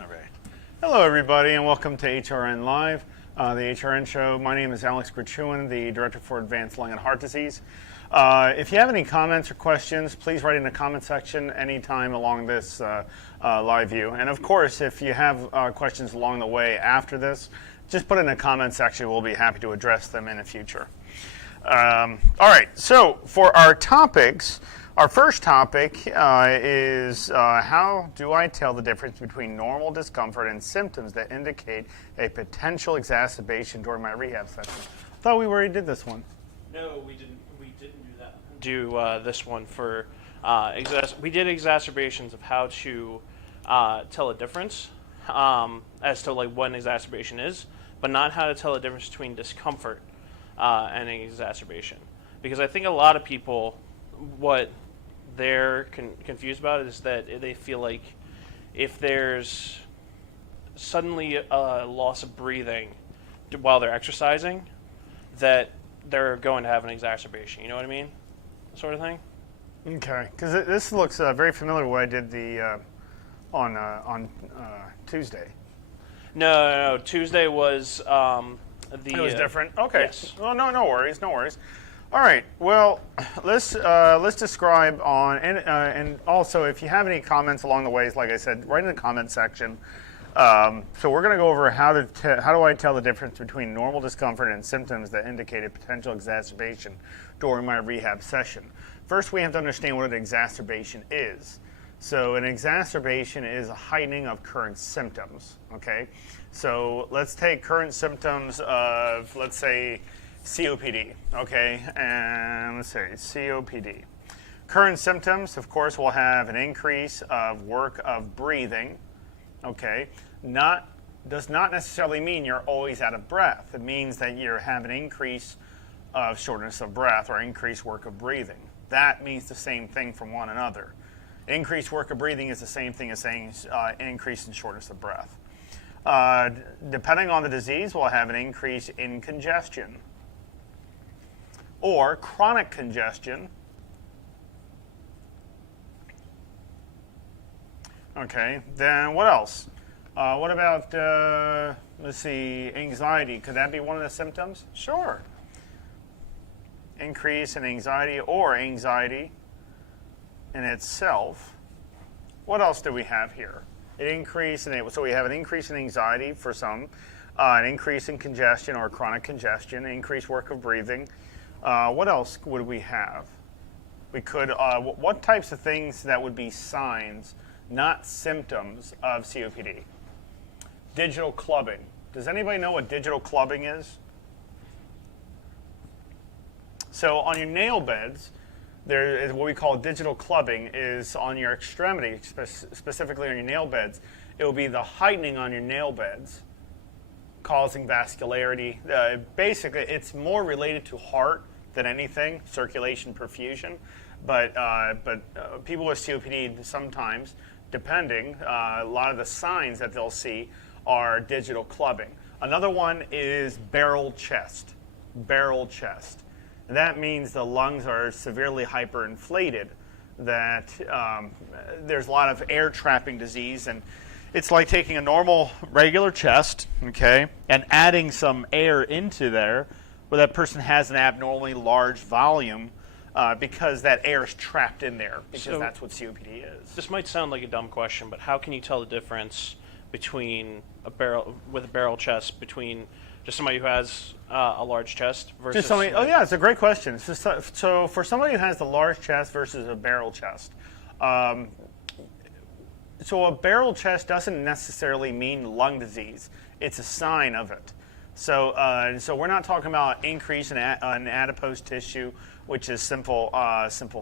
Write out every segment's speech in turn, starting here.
All right. Hello, everybody, and welcome to HRN Live, the HRN show. My name is Alex Grichuhin, the Director for Advanced Lung and Heart Disease. If you have any comments or questions, please write in the comment section anytime along this live view. And of course, if you have questions along the way after this, just put it in the comment section. We'll be happy to address them in the future. All right, so for our topics, our first topic is how do I tell the difference between normal discomfort and symptoms that indicate a potential exacerbation during my rehab session? I thought we already did this one. No, we didn't. We didn't do that. Do this one for we did exacerbations of how to tell a difference as to like what an exacerbation is, but not how to tell the difference between discomfort and an exacerbation. Because I think a lot of people, what they're confused about is that they feel like if there's suddenly a loss of breathing while they're exercising, that they're going to have an exacerbation. You know what I mean? Sort of thing. Okay, because this looks very familiar to what I did the on Tuesday. No. Tuesday was It was different. Okay. Yes. Well, no worries. All right. Well, let's describe on and also if you have any comments along the ways, like I said, write in the comment section. So we're going to go over how do I tell the difference between normal discomfort and symptoms that indicate a potential exacerbation during my rehab session. First, we have to understand what an exacerbation is. So an exacerbation is a heightening of current symptoms. Okay. So let's take current symptoms of, let's say, COPD, okay, and let's say COPD. Current symptoms, of course, will have an increase of work of breathing, okay. Does not necessarily mean you're always out of breath. It means that you have an increase of shortness of breath or increased work of breathing. That means the same thing from one another. Increased work of breathing is the same thing as saying increase in shortness of breath. Depending on the disease, we'll have an increase in congestion or chronic congestion. Okay, then what else? What about, let's see, anxiety? Could that be one of the symptoms? Sure. Increase in anxiety or anxiety in itself. What else do we have here? So we have an increase in anxiety for some, an increase in congestion or chronic congestion, increased work of breathing. What else would we have? We could, what types of things that would be signs, not symptoms of COPD? Digital clubbing. Does anybody know what digital clubbing is? So on your nail beds, there is what we call digital clubbing is on your extremity, specifically on your nail beds. It will be the heightening on your nail beds, causing vascularity. Basically, it's more related to heart than anything, circulation, perfusion. But people with COPD sometimes, depending, a lot of the signs that they'll see are digital clubbing. Another one is barrel chest. Barrel chest. That means the lungs are severely hyperinflated, that there's a lot of air trapping disease, and it's like taking a normal, regular chest, okay, and adding some air into there where that person has an abnormally large volume because that air is trapped in there, because that's what COPD is. This might sound like a dumb question, but how can you tell the difference between a barrel chest between just somebody who has a large chest versus just somebody? Oh yeah, it's a great question. So for somebody who has a large chest versus a barrel chest, so a barrel chest doesn't necessarily mean lung disease. It's a sign of it. So we're not talking about increase in adipose tissue, which is simple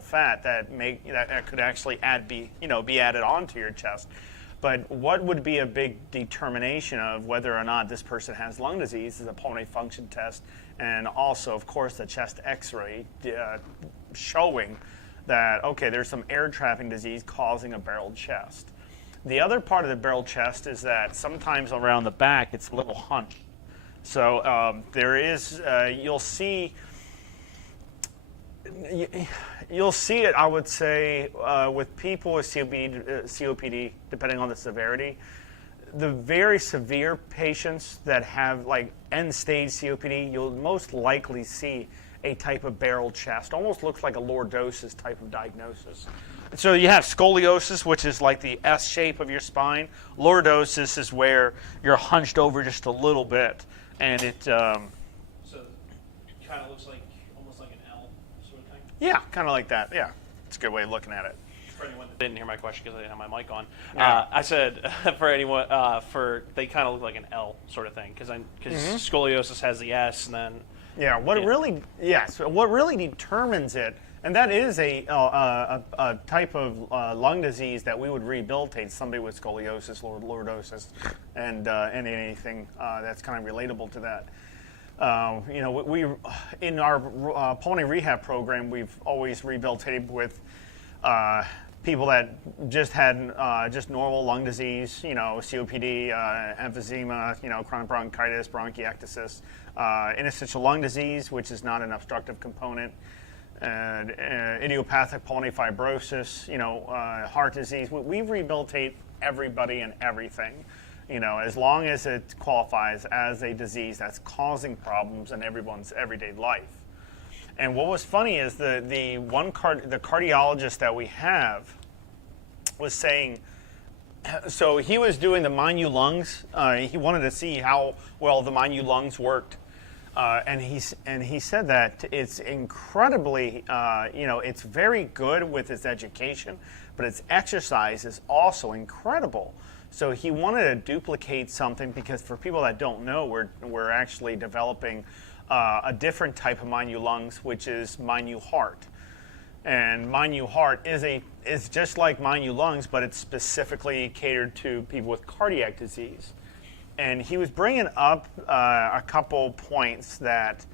fat that could actually be added onto your chest. But what would be a big determination of whether or not this person has lung disease is a pulmonary function test, and also, of course, the chest X-ray showing that, okay, there's some air trapping disease causing a barrel chest. The other part of the barrel chest is that sometimes around the back it's a little hunched. So there is, you'll see it, I would say, with people with COPD, depending on the severity, the very severe patients that have like end-stage COPD, you'll most likely see a type of barrel chest. Almost looks like a lordosis type of diagnosis. So you have scoliosis, which is like the S shape of your spine. Lordosis is where you're hunched over just a little bit, and it. So it kind of looks like almost like an L sort of thing. Yeah, kind of like that. Yeah, it's a good way of looking at it. For anyone that didn't hear my question because I didn't have my mic on, Yeah. I said for anyone they kind of look like an L sort of thing because scoliosis has the S and then. Yeah, what really determines it, and that is a type of lung disease that we would rehabilitate somebody with scoliosis, lordosis, and anything that's kind of relatable to that. We in our pulmonary rehab program, we've always rehabilitated with people that just had just normal lung disease, COPD, emphysema, chronic bronchitis, bronchiectasis, interstitial lung disease, which is not an obstructive component, and idiopathic pulmonary fibrosis, heart disease. We rehabilitate everybody and everything, as long as it qualifies as a disease that's causing problems in everyone's everyday life. And what was funny is the cardiologist that we have was saying, so he was doing the Mind-U lungs. He wanted to see how well the Mind-U lungs worked, and he said that it's incredibly, it's very good with its education, but its exercise is also incredible. So he wanted to duplicate something because for people that don't know, we're actually developing a different type of Mind-U lungs, which is Mind-U heart. And Mind-U heart is just like Mind-U lungs, but it's specifically catered to people with cardiac disease. And he was bringing up a couple points that,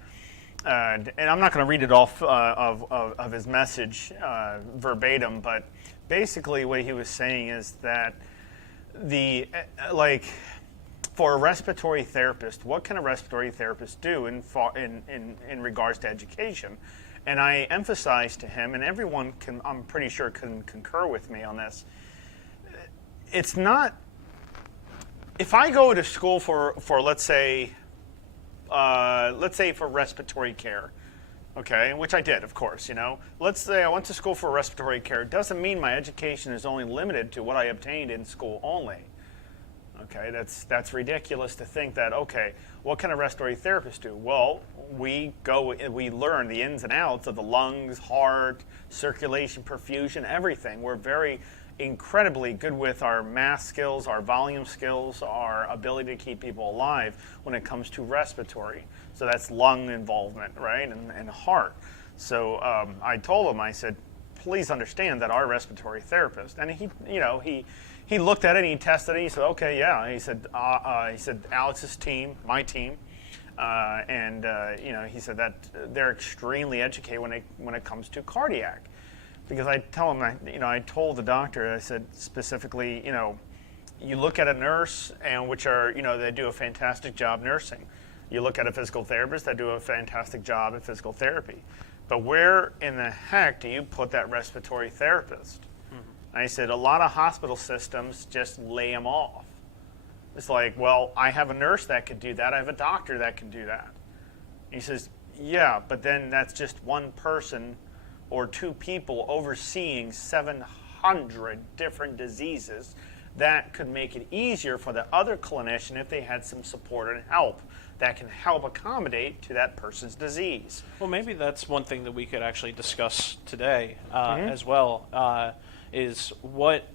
and I'm not going to read it off of his message verbatim, but basically what he was saying is that for a respiratory therapist, what can a respiratory therapist do in regards to education? And I emphasized to him, and everyone I'm pretty sure can concur with me on this. It's not, if I go to school for let's say for respiratory care, okay, which I did, of course, Let's say I went to school for respiratory care. It doesn't mean my education is only limited to what I obtained in school only. Okay, that's ridiculous to think that, okay, what can a respiratory therapist do? Well, we learn the ins and outs of the lungs, heart, circulation, perfusion, everything. We're very incredibly good with our math skills, our volume skills, our ability to keep people alive when it comes to respiratory. So that's lung involvement, right, and heart. So I told him, I said, please understand that our respiratory therapist, and he looked at it and he tested it. He said, okay, yeah. He said Alex's team, my team, he said that they're extremely educated when it comes to cardiac. Because I tell him, I told the doctor, I said specifically, you look at a nurse, and they do a fantastic job nursing. You look at a physical therapist, they do a fantastic job at physical therapy. But where in the heck do you put that respiratory therapist? I said, a lot of hospital systems just lay them off. It's like, well, I have a nurse that could do that. I have a doctor that can do that. He says, yeah, but then that's just one person or two people overseeing 700 different diseases. That could make it easier for the other clinician if they had some support and help that can help accommodate to that person's disease. Well, maybe that's one thing that we could actually discuss today as well. Is what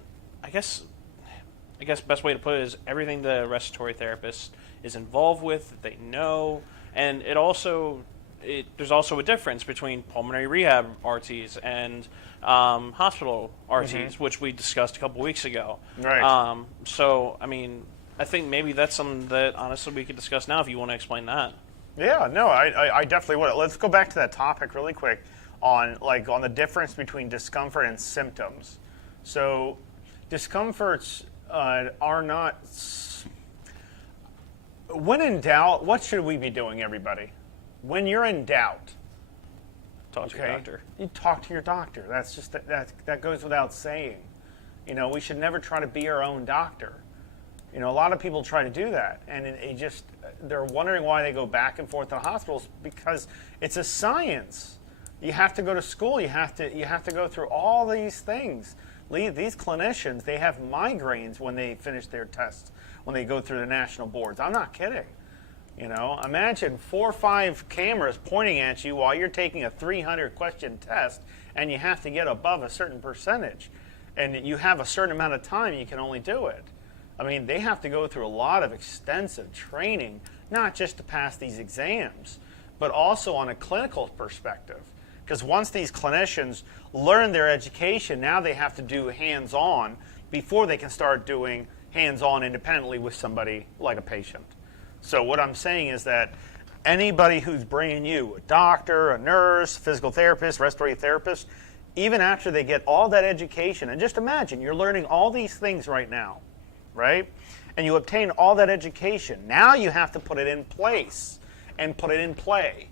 I guess best way to put it is everything the respiratory therapist is involved with, that they know, and there's also a difference between pulmonary rehab RTs and hospital RTs, which we discussed a couple weeks ago. Right. So, I think maybe that's something that honestly we could discuss now if you want to explain that. Yeah, no, I definitely would. Let's go back to that topic really quick on the difference between discomfort and symptoms. So discomforts are not, when in doubt, what should we be doing, everybody? When you're in doubt, Talk to your doctor. You talk to your doctor. That's just that goes without saying. We should never try to be our own doctor. You know, a lot of people try to do that, and they're wondering why they go back and forth to hospitals, because it's a science. You have to go to school. You have to go through all these things. These clinicians, they have migraines when they finish their tests, when they go through the national boards. I'm not kidding. You know, imagine 4 or 5 cameras pointing at you while you're taking a 300 question test, and you have to get above a certain percentage, and you have a certain amount of time you can only do it. I mean, they have to go through a lot of extensive training, not just to pass these exams, but also on a clinical perspective. Because once these clinicians learn their education, now they have to do hands-on before they can start doing hands-on independently with somebody like a patient. So what I'm saying is that anybody who's bringing you, a doctor, a nurse, physical therapist, respiratory therapist, even after they get all that education, and just imagine you're learning all these things right now, right? And you obtain all that education. Now you have to put it in place and put it in play.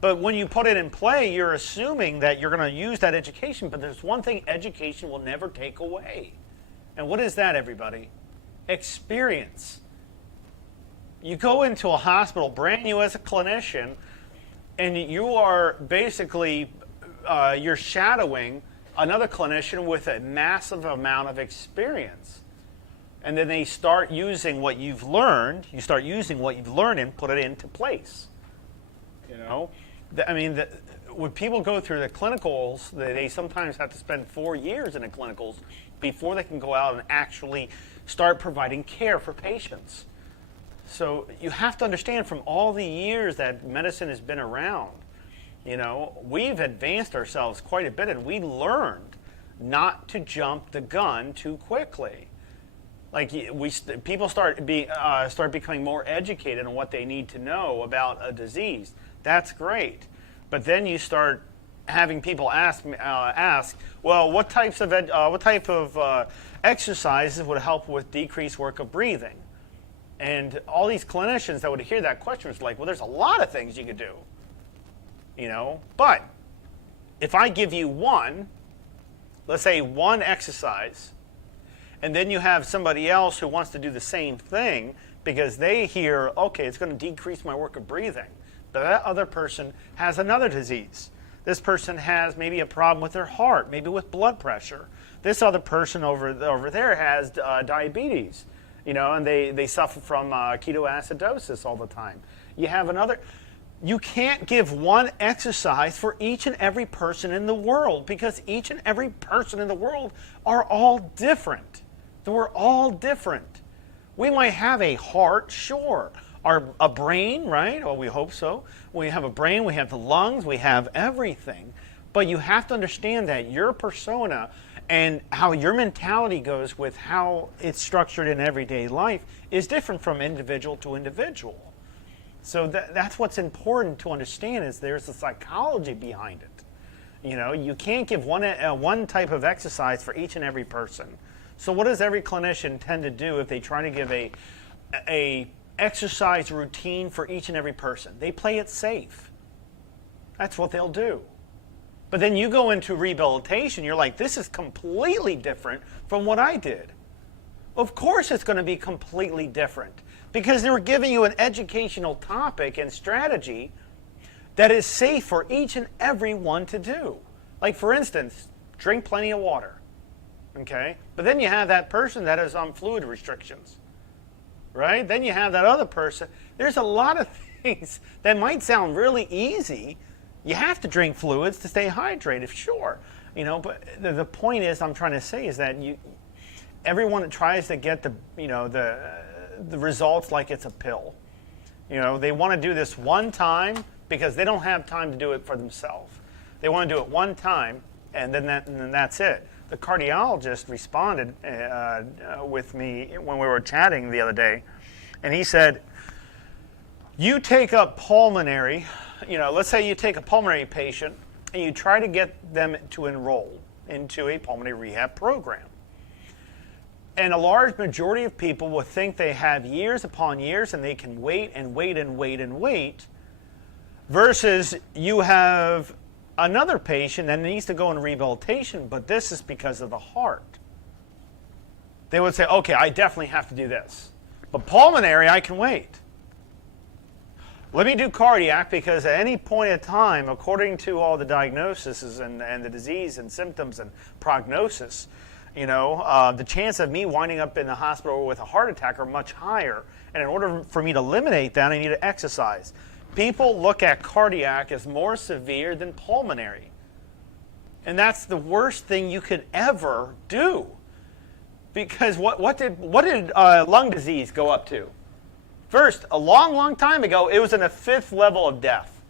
But when you put it in play, you're assuming that you're going to use that education, but there's one thing education will never take away. And what is that, everybody? Experience. You go into a hospital, brand new as a clinician, and you are basically, you're shadowing another clinician with a massive amount of experience. And then they start using what you've learned, and put it into place. You know? I mean, when people go through the clinicals, they sometimes have to spend 4 years in the clinicals before they can go out and actually start providing care for patients. So you have to understand, from all the years that medicine has been around, you know, we've advanced ourselves quite a bit, and we learned not to jump the gun too quickly. Like people start becoming more educated on what they need to know about a disease. That's great, but then you start having people ask, well, what type of exercises would help with decreased work of breathing? And all these clinicians that would hear that question was like, well, there's a lot of things you could do, you know. But if I give you one, let's say one exercise, and then you have somebody else who wants to do the same thing because they hear, okay, it's going to decrease my work of breathing. But that other person has another disease. This person has maybe a problem with their heart, maybe with blood pressure. This other person over there has diabetes, you know, and they suffer from ketoacidosis all the time. You have another. You can't give one exercise for each and every person in the world, because each and every person in the world are all different. We're all different. We might have a heart, sure. A brain, right? Well, we hope so. We have a brain, we have the lungs, we have everything. But you have to understand that your persona and how your mentality goes with how it's structured in everyday life is different from individual to individual. So that's what's important to understand, is there's a psychology behind it. You know, you can't give one type of exercise for each and every person. So what does every clinician tend to do if they try to give a exercise routine for each and every person? They play it safe. That's what they'll do. But then you go into rehabilitation, you're like, this is completely different from what I did. Of course it's going to be completely different, because they were giving you an educational topic and strategy that is safe for each and every one to do. Like, for instance, drink plenty of water. Okay? But then you have that person that is on fluid restrictions. Right? Then you have that other person. There's a lot of things that might sound really easy. You have to drink fluids to stay hydrated, sure. You know, but the point is, I'm trying to say, is that everyone tries to get the results like it's a pill. You know, they want to do this one time because they don't have time to do it for themselves. They want to do it one time, and then that's it. The cardiologist responded with me when we were chatting the other day, and he said, you take up pulmonary, you know, let's say you take a pulmonary patient and you try to get them to enroll into a pulmonary rehab program. And a large majority of people will think they have years upon years and they can wait and wait and wait and wait, versus you have another patient that needs to go in rehabilitation, but this is because of the heart. they would say, okay, I definitely have to do this. But pulmonary, I can wait. Let me do cardiac because at any point in time, according to all the diagnoses and the disease and symptoms and prognosis, the chance of me winding up in the hospital with a heart attack are much higher. And in order for me to eliminate that, I need to exercise. People look at cardiac as more severe than pulmonary. And that's the worst thing you could ever do. Because what did lung disease go up to? First, a long, long time ago, it was in the 5th level of death.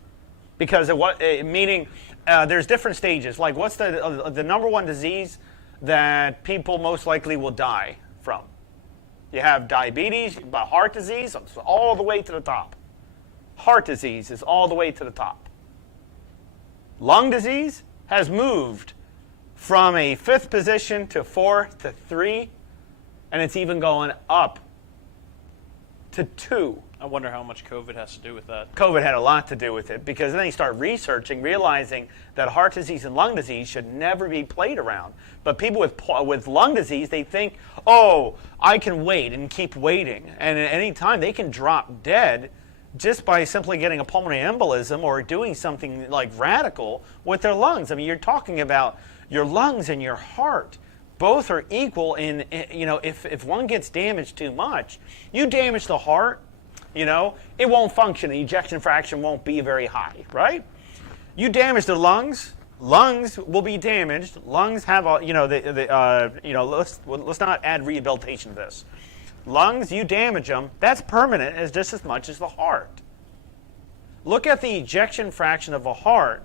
Because of meaning there's different stages. Like what's the number one disease that people most likely will die from? You have diabetes, heart disease, it's all the way to the top. Heart disease is all the way to the top. Lung disease has moved from a 5th position to 4 to 3, and it's even going up to 2. I wonder how much COVID has to do with that. COVID had a lot to do with it because then they start researching, realizing that heart disease and lung disease should never be played around. But people with lung disease, they think, oh, I can wait and keep waiting. And at any time, they can drop dead just by simply getting a pulmonary embolism or doing something like radical with their lungs. I mean, you're talking about your lungs and your heart. Both are equal in, if one gets damaged too much, you damage the heart, it won't function. The ejection fraction won't be very high, right? You damage the lungs will be damaged. Lungs have let's not add rehabilitation to this. Lungs, you damage them, that's permanent as just as much as the heart. Look at the ejection fraction of a heart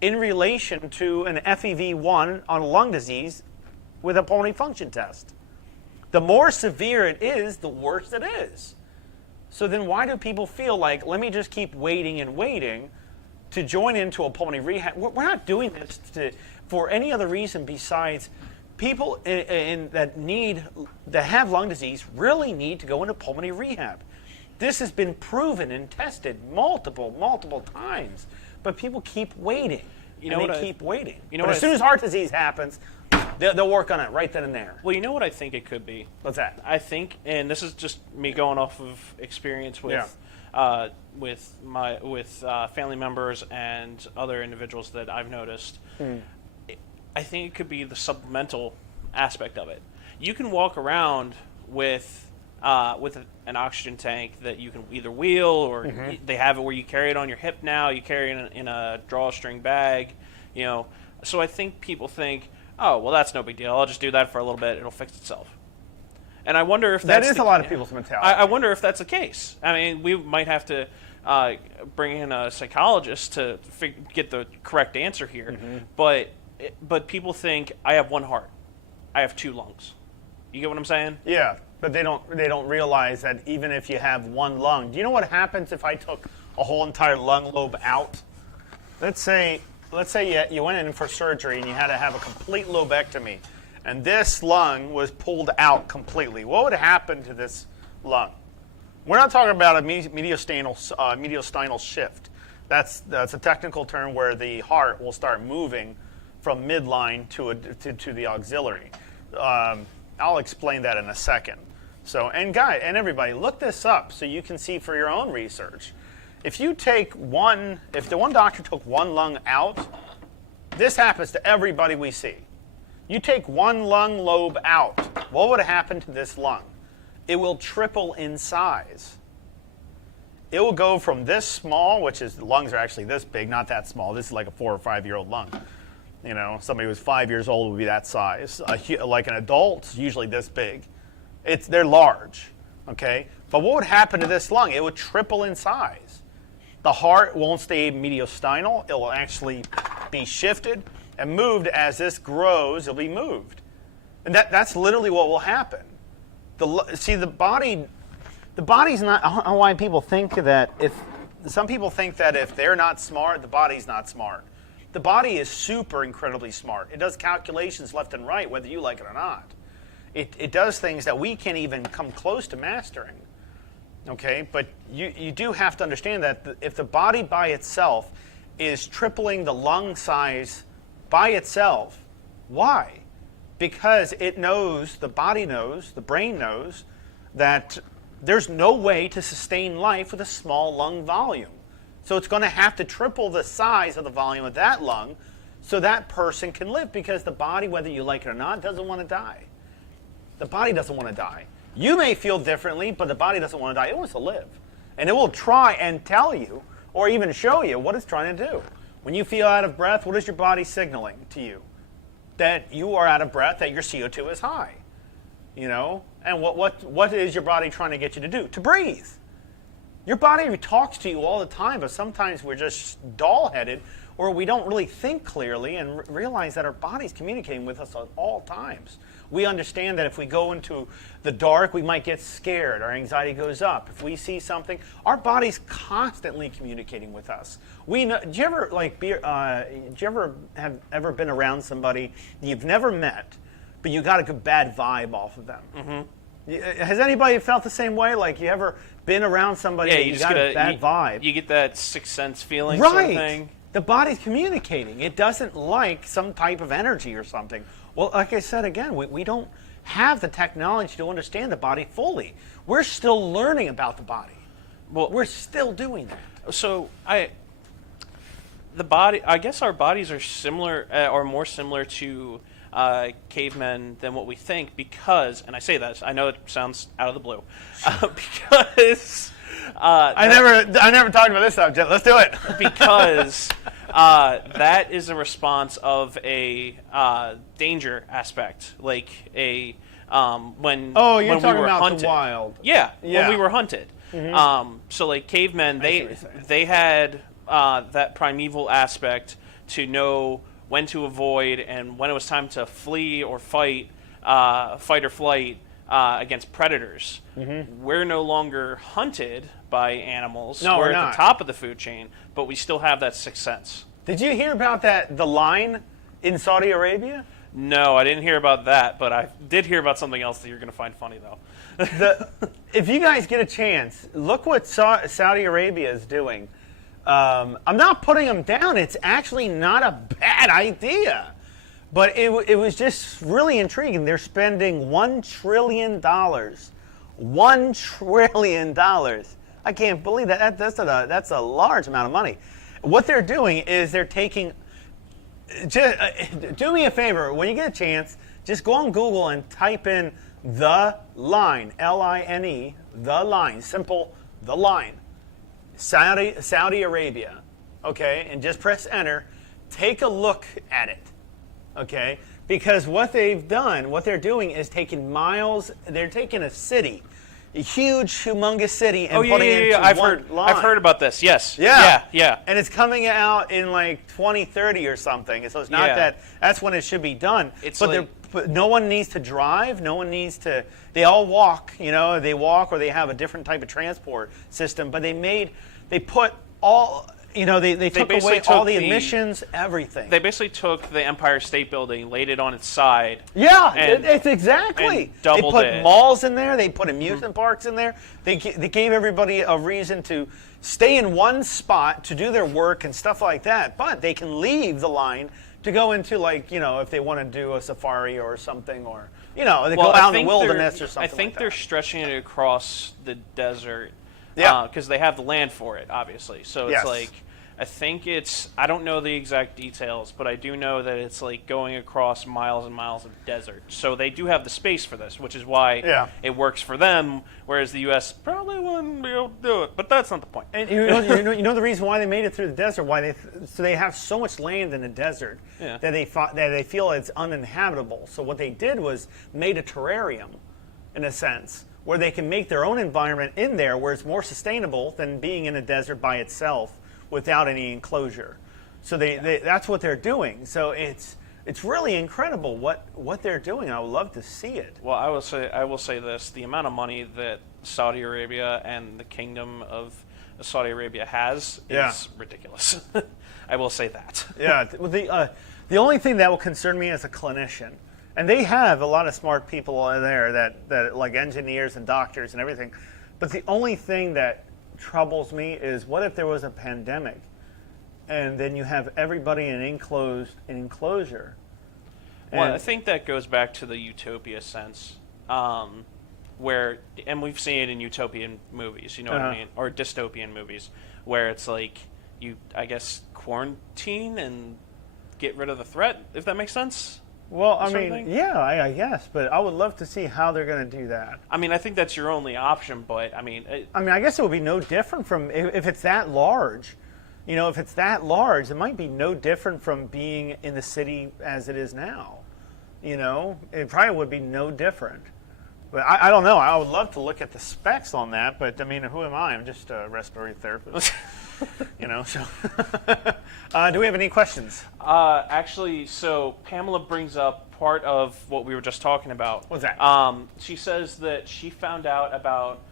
in relation to an FEV1 on lung disease with a pulmonary function test. The more severe it is, the worse it is. So then why do people feel like, let me just keep waiting and waiting to join into a pulmonary rehab? We're not doing this for any other reason besides people that have lung disease really need to go into pulmonary rehab. This has been proven and tested multiple times, but people keep waiting. Keep waiting. But as soon as heart disease happens, they'll work on it right then and there. Well, you know what I think it could be? What's that? I think, and this is just me going off of experience with family members and other individuals that I've noticed. I think it could be the supplemental aspect of it. You can walk around with an oxygen tank that you can either wheel or they have it where you carry it on your hip now. You carry it in a drawstring bag, So I think people think, oh, well, that's no big deal. I'll just do that for a little bit. It'll fix itself. And I wonder if that is a lot of people's mentality. I wonder if that's the case. I mean, we might have to bring in a psychologist to get the correct answer here. But people think, I have one heart. I have 2 lungs. You get what I'm saying? Yeah, but they don't realize that even if you have one lung, do you know what happens if I took a whole entire lung lobe out? Let's say you went in for surgery and you had to have a complete lobectomy, and this lung was pulled out completely. What would happen to this lung? We're not talking about a mediastinal shift. That's a technical term where the heart will start moving from midline to the auxiliary. I'll explain that in a second. So, and everybody, look this up so you can see for your own research. If the one doctor took one lung out, this happens to everybody we see. You take one lung lobe out, what would happen to this lung? It will triple in size. It will go from this small, which is, the lungs are actually this big, not that small. This is like a 4 or 5 year old lung. Somebody who's 5 years old would be that size. Like an adult, usually this big. They're large, okay? But what would happen to this lung? It would triple in size. The heart won't stay mediastinal. It will actually be shifted and moved as this grows. It'll be moved, and that's literally what will happen. The body's not. I don't know why people think that some people think that if they're not smart, the body's not smart. The body is super incredibly smart. It does calculations left and right, whether you like it or not. It does things that we can't even come close to mastering. Okay, but you do have to understand that if the body by itself is tripling the lung size by itself, why? because it knows, the body knows, the brain knows, that there's no way to sustain life with a small lung volume. So it's going to have to triple the size of the volume of that lung so that person can live, because the body, whether you like it or not, doesn't want to die. The body doesn't want to die. You may feel differently, but the body doesn't want to die. It wants to live. And it will try and tell you, or even show you, what it's trying to do. When you feel out of breath, what is your body signaling to you? That you are out of breath, that your CO2 is high. You know? And what is your body trying to get you to do? To breathe. Your body talks to you all the time, but sometimes we're just dull-headed, or we don't really think clearly and realize that our body's communicating with us at all times. We understand that if we go into the dark, we might get scared. Our anxiety goes up. If we see something, our body's constantly communicating with us. We know. Do you ever have ever been around somebody you've never met, but you got a good bad vibe off of them? Mm-hmm. Has anybody felt the same way? Like, you ever been around somebody and you got a bad vibe? You get that sixth sense feeling, right? Sort of thing. The body's communicating. It doesn't like some type of energy or something. Well, like I said again, we don't have the technology to understand the body fully. We're still learning about the body. Well, we're still doing that. So I guess our bodies are similar, or more similar to cavemen than what we think, because, and I say that, I know it sounds out of the blue, because I never talked about this subject. Let's do it. Because that is a response of a danger aspect, like a when you're talking we were about hunted. The wild. Yeah, when we were hunted. Mm-hmm. So like cavemen, they had that primeval aspect to know when to avoid and when it was time to flee or fight or flight against predators. Mm-hmm. We're no longer hunted by animals. No, we're not. at the top of the food chain, but we still have that sixth sense. Did you hear about the line in Saudi Arabia? No, I didn't hear about that, but I did hear about something else that you're going to find funny, though. If you guys get a chance, look what Saudi Arabia is doing. I'm not putting them down. It's actually not a bad idea. But it was just really intriguing. They're spending $1 trillion. $1 trillion. I can't believe that. That's a large amount of money. What they're doing is they're taking... Just, do me a favor. When you get a chance, just go on Google and type in The Line, L-I-N-E, The Line, simple, The Line, Saudi Arabia, okay? And just press enter. Take a look at it, okay? Because what they're doing is taking miles, they're taking a city, a huge, humongous city, and putting it into one line. I've heard about this, yes. Yeah. And it's coming out in like 2030 or something. So it's not that's when it should be done. But no one needs to drive. No one needs to, they all walk, they walk, or they have a different type of transport system. But they put all, they took away all the emissions, everything. They basically took the Empire State Building, laid it on its side. Yeah, it's exactly. And doubled they put malls in there. They put amusement parks in there. They gave everybody a reason to stay in one spot to do their work and stuff like that. But they can leave the line to go into, if they want to do a safari or something, or, they go out in the wilderness or something. I think they're stretching it across the desert. Yeah, because they have the land for it, obviously. So it's I don't know the exact details, but I do know that it's like going across miles and miles of desert. So they do have the space for this, which is why it works for them, whereas the U.S. probably wouldn't be able to do it. But that's not the point. And you know the reason why they made it through the desert? So they have so much land in the desert that they feel it's uninhabitable. So what they did was made a terrarium, in a sense, where they can make their own environment in there where it's more sustainable than being in a desert by itself without any enclosure. So that's what they're doing. So it's really incredible what they're doing. I would love to see it. Well, I will say this: the amount of money that Saudi Arabia and the Kingdom of Saudi Arabia has is ridiculous. I will say that. Yeah. The only thing that will concern me as a clinician, and they have a lot of smart people there that like engineers and doctors and everything. But the only thing that troubles me is, what if there was a pandemic and then you have everybody in an enclosure Well, And- I think that goes back to the utopia sense, where, and we've seen it in utopian movies, you know what I mean, or dystopian movies, where it's like you, I guess, quarantine and get rid of the threat, if that makes sense. Well, I sort of mean, thing? yeah, I guess, but I would love to see how they're going to do that. I mean, I think that's your only option, but I mean, I guess it would be no different from if it's that large. You know, if it's that large, it might be no different from being in the city as it is now. You know, it probably would be no different. But I don't know. I would love to look at the specs on that, but I mean, who am I? I'm just a respiratory therapist. You know, so. Do we have any questions? actually, so Pamela brings up part of what we were just talking about. What's that? She says that she found out about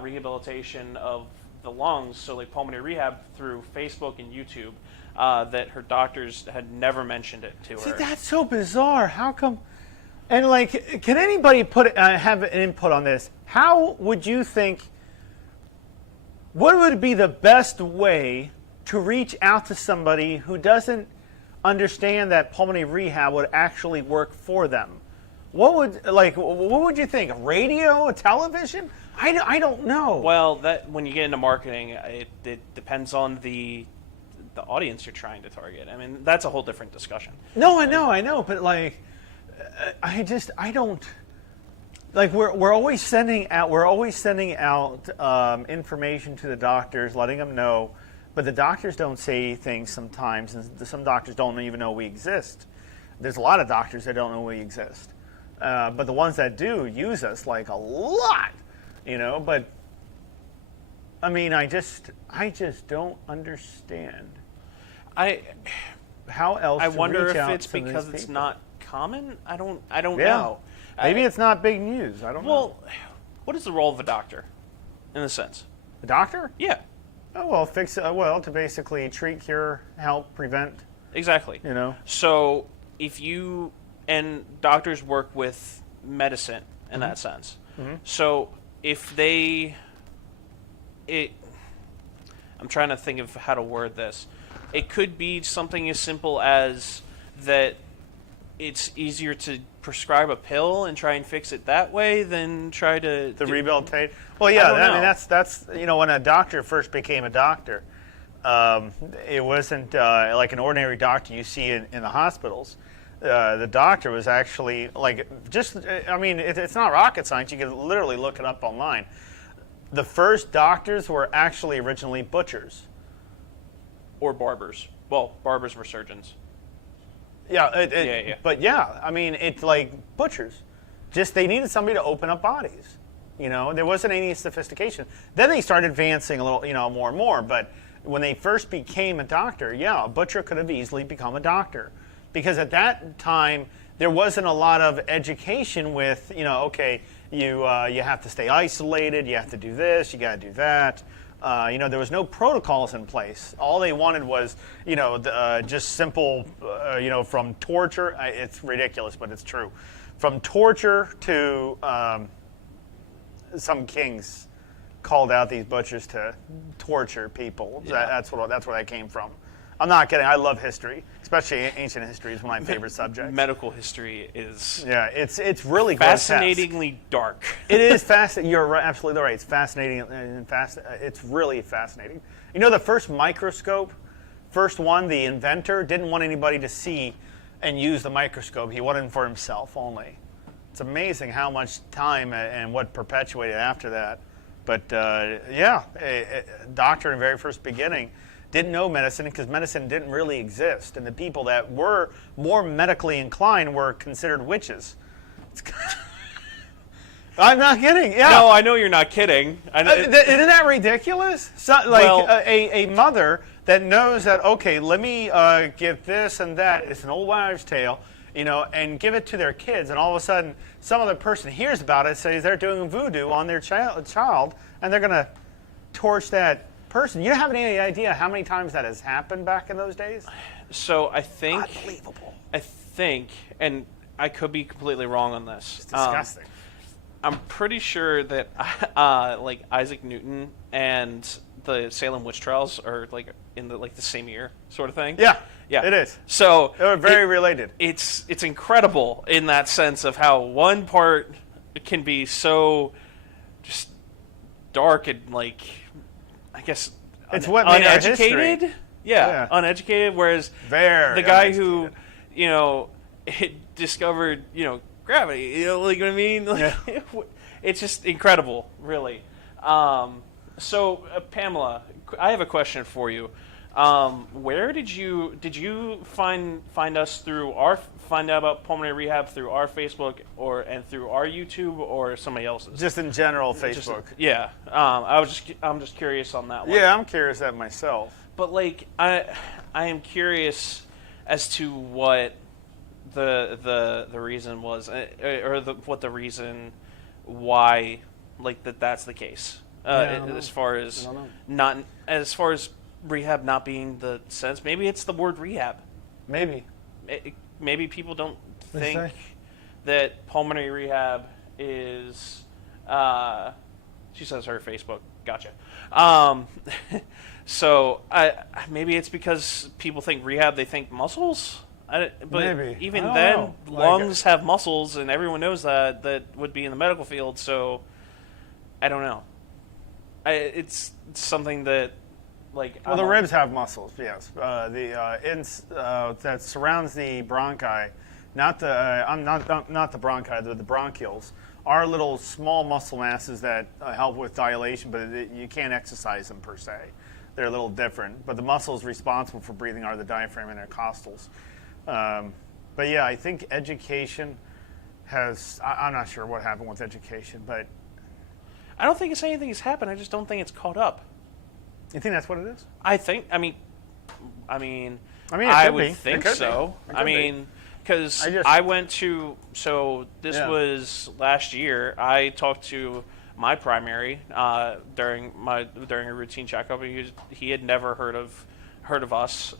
rehabilitation of the lungs, so like pulmonary rehab, through Facebook and YouTube. That her doctors had never mentioned it to See, her. that's so bizarre. How come? And like, can anybody have an input on this? How would you think? What would be the best way to reach out to somebody who doesn't understand that pulmonary rehab would actually work for them? What would you think? Radio, television? I don't know. Well, that when you get into marketing, it depends on the audience you're trying to target. I mean, that's a whole different discussion. No, I know, but like, I don't. Like we're always sending out information to the doctors, letting them know, but the doctors don't say things sometimes, and some doctors don't even know we exist. There's a lot of doctors that don't know we exist, but the ones that do use us like a lot, you know. But I mean, I just don't understand how else. I to wonder reach if out it's to these because it's people. not common. I don't Yeah. know. Maybe it's not big news. I don't know. Well, what is the role of a doctor, in a sense? The doctor? Yeah, Oh, well, to basically treat, cure, help, prevent, exactly. you know. So if you and doctors work with medicine in that sense. So if I'm trying to think of how to word this. It could be something as simple as that it's easier to prescribe a pill and try and fix it that way than try to Rehabilitate. Well, yeah, don't I know. mean that's you know, when a doctor first became a doctor, it wasn't like an ordinary doctor you see in the hospitals. The doctor was actually like it's not rocket science. You can literally look it up online. The first doctors were actually originally butchers. or barbers. Well, barbers were surgeons. Yeah, Yeah. But yeah, I mean, it's like butchers. Just they needed somebody to open up bodies. You know, there wasn't any sophistication. Then they started advancing a little, you know, more and more. But when they first became a doctor, yeah, a butcher could have easily become a doctor, because at that time there wasn't a lot of education with, you know, okay, you have to stay isolated, you have to do this, you got to do that. You know, there was no protocols in place. All they wanted was, you know, just simple, you know, from torture. It's ridiculous, but it's true. From torture to some kings called out these butchers to torture people. Yeah. That's where that came from. I'm not kidding. I love history, especially ancient history is one of my favorite subjects. Medical history is Yeah, it's really fascinatingly dark. It is fascinating. You're absolutely right. It's fascinating and it's really fascinating. You know, the first microscope, first one, the inventor didn't want anybody to see and use the microscope. He wanted it for himself only. It's amazing how much time and what perpetuated after that. But yeah, a doctor in the very first beginning didn't know medicine because medicine didn't really exist, and the people that were more medically inclined were considered witches. I'm not kidding. Yeah. No, I know you're not kidding. Isn't that ridiculous? Well- A mother that knows that, okay, let me give this and that. It's an old wives' tale, you know, and give it to their kids, and all of a sudden some other person hears about it, says they're doing voodoo on their child, and they're going to torch that person. You don't have any idea how many times that has happened back in those days? So I think, Unbelievable. and I could be completely wrong on this. It's disgusting. I'm pretty sure that like Isaac Newton and the Salem witch trials are like in the same year sort of thing. Yeah, Yeah, it is. So They're very related. It's incredible in that sense of how one part can be so just dark and like, I guess It's what made our uneducated. history. Yeah, uneducated. Whereas Very the guy uneducated. who discovered gravity. Like what I mean. Like, Yeah. It's just incredible, really. So Pamela, I have a question for you. Where did you find us find out about pulmonary rehab through our Facebook and through our YouTube or somebody else's? Just in general, Facebook. I'm just curious on that one. Yeah, I'm curious that myself. But like I am curious as to what the reason was, or what the reason why that's the case. As far as rehab not being the sense, maybe it's the word rehab. Maybe Maybe people don't What'd you think say? that pulmonary rehab is. She says her Facebook. Gotcha. So maybe it's because people think rehab, they think muscles. But Maybe. even I don't then, know. lungs have muscles, and everyone knows that would be in the medical field. So I don't know. It's something that, like, Well, the ribs have muscles. Yes, that surrounds the bronchi, not the bronchi, the bronchioles, are little small muscle masses that help with dilation, but you can't exercise them per se. They're a little different. But the muscles responsible for breathing are the diaphragm and intercostals. But yeah, I think education has. I'm not sure what happened with education, but I don't think anything has happened. I just don't think it's caught up. you think that's what it is? I think. It would could think be. so. It could be. Because I went to. So this Yeah. was last year. I talked to my primary during a routine checkup. He had never heard of us,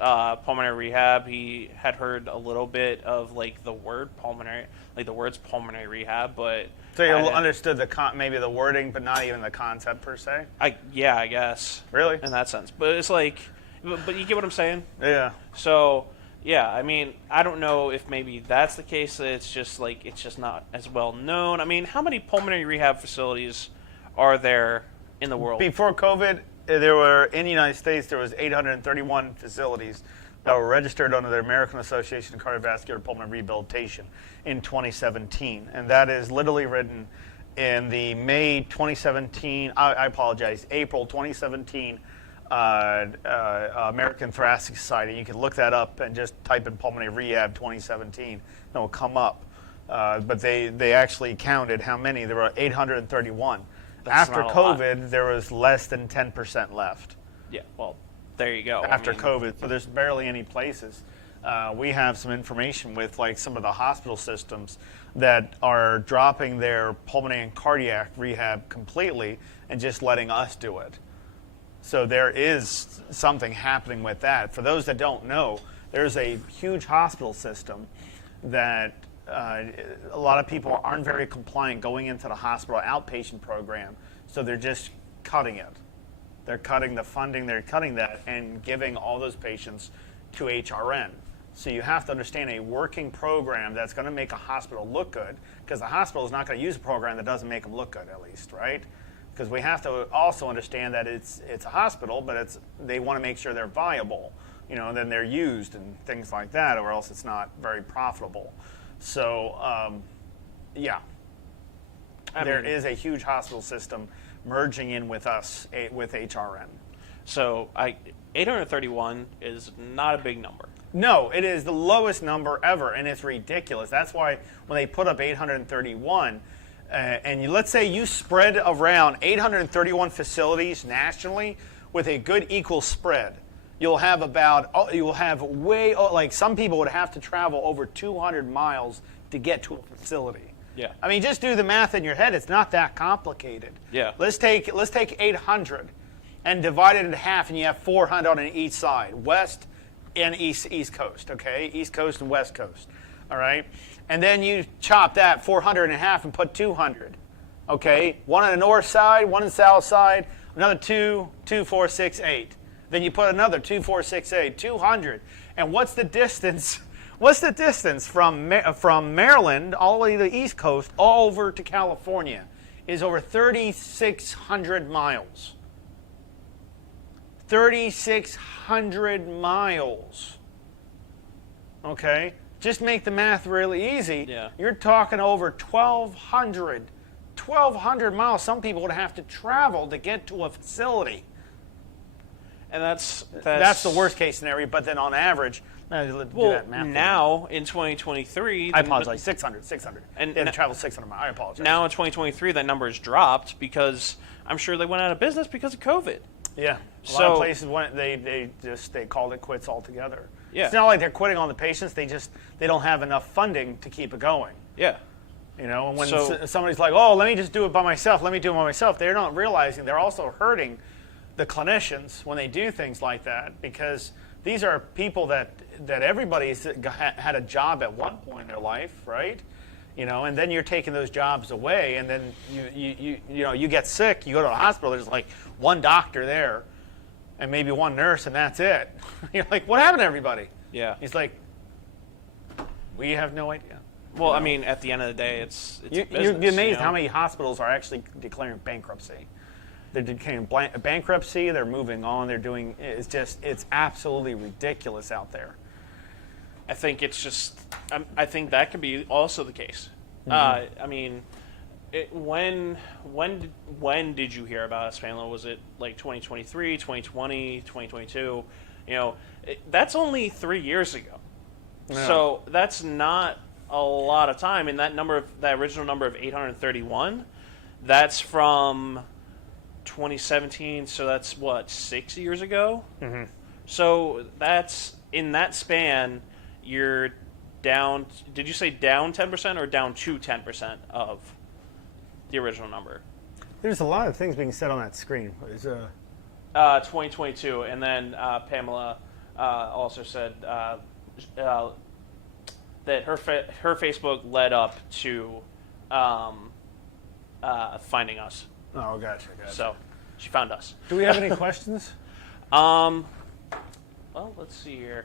pulmonary rehab. He had heard a little bit of like the word pulmonary, like the words pulmonary rehab, but So you understood maybe the wording, but not even the concept per se. I guess Really? in that sense. But it's like, but you get what I'm saying. Yeah. So yeah, I don't know if maybe that's the case. That it's just not as well known. How many pulmonary rehab facilities are there in the world? Before COVID, there were in the United States there was 831 facilities that were registered under the American Association of Cardiovascular Pulmonary Rehabilitation in 2017, and that is literally written in the May 2017. I apologize, April 2017 American Thoracic Society. You can look that up and just type in pulmonary rehab 2017, and it will come up. But they actually counted how many. There were 831. That's After not a lot. COVID, there was less than 10% left. Yeah, well, there you go. After COVID, so there's barely any places. We have some information with like some of the hospital systems that are dropping their pulmonary and cardiac rehab completely and just letting us do it. So there is something happening with that. For those that don't know, there's a huge hospital system that a lot of people aren't very compliant going into the hospital outpatient program, so they're just cutting it. They're cutting the funding, they're cutting that, and giving all those patients to HRN. So you have to understand a working program that's going to make a hospital look good, because the hospital is not going to use a program that doesn't make them look good, at least, right? Because we have to also understand that it's a hospital, but they want to make sure they're viable, then they're used and things like that, or else it's not very profitable. So, there is a huge hospital system merging in with us, with HRN. So 831 is not a big number. No, it is the lowest number ever, and it's ridiculous. That's why when they put up 831, let's say you spread around 831 facilities nationally with a good equal spread, you'll have some people would have to travel over 200 miles to get to a facility. Yeah. Just do the math in your head. It's not that complicated. Yeah. Let's take 800 and divide it in half, and you have 400 on each side, west and east coast, okay? East coast and west coast, all right? And then you chop that 400 in half and put 200, okay? One on the north side, one on the south side, another 2, 2, 4, 6, 8. Then you put another 2, 4, 6, 8, 200. And what's the distance? What's the distance from Maryland all the way to the East Coast all over to California? Is over 3,600 miles. 3,600 miles. Okay? Just make the math really easy. Yeah. You're talking over 1,200 miles. Some people would have to travel to get to a facility. And that's the worst case scenario, but then on average, do that math now in 2023... I apologize, 600. And they had to travel 600 miles. I apologize. Now in 2023, that number has dropped because I'm sure they went out of business because of COVID. Yeah. A lot of places went, they called it quits altogether. Yeah. It's not like they're quitting on the patients. They don't have enough funding to keep it going. Yeah. You know, and when somebody's like, "Oh, let me just do it by myself. Let me do it by myself," they're not realizing they're also hurting the clinicians when they do things like that, because these are people that everybody's had a job at one point in their life, right? You know, and then you're taking those jobs away, and then you get sick, you go to the hospital, there's like one doctor there, and maybe one nurse, and that's it. You're like, what happened to everybody? Yeah. He's like, we have no idea. Well, I mean, at the end of the day, it's you'd business, be amazed how many hospitals are actually declaring bankruptcy. They're declaring bankruptcy. They're moving on. They're doing. It's absolutely ridiculous out there. I think it's just. I think that could be also the case. Mm-hmm. I mean, when did you hear about Espanola? Was it like 2023, 2020, 2022? You know, that's only 3 years ago. Yeah. So that's not a lot of time. And that original number of 831, that's from 2017. So that's what, 6 years ago? Mm-hmm. So that's in that span. You're down. Did you say down 10% or down to 10% of the original number? There's a lot of things being said on that screen. 2022, and then Pamela also said that her Facebook led up to finding us. Oh, gotcha. So she found us. Do we have any questions? Well, let's see here.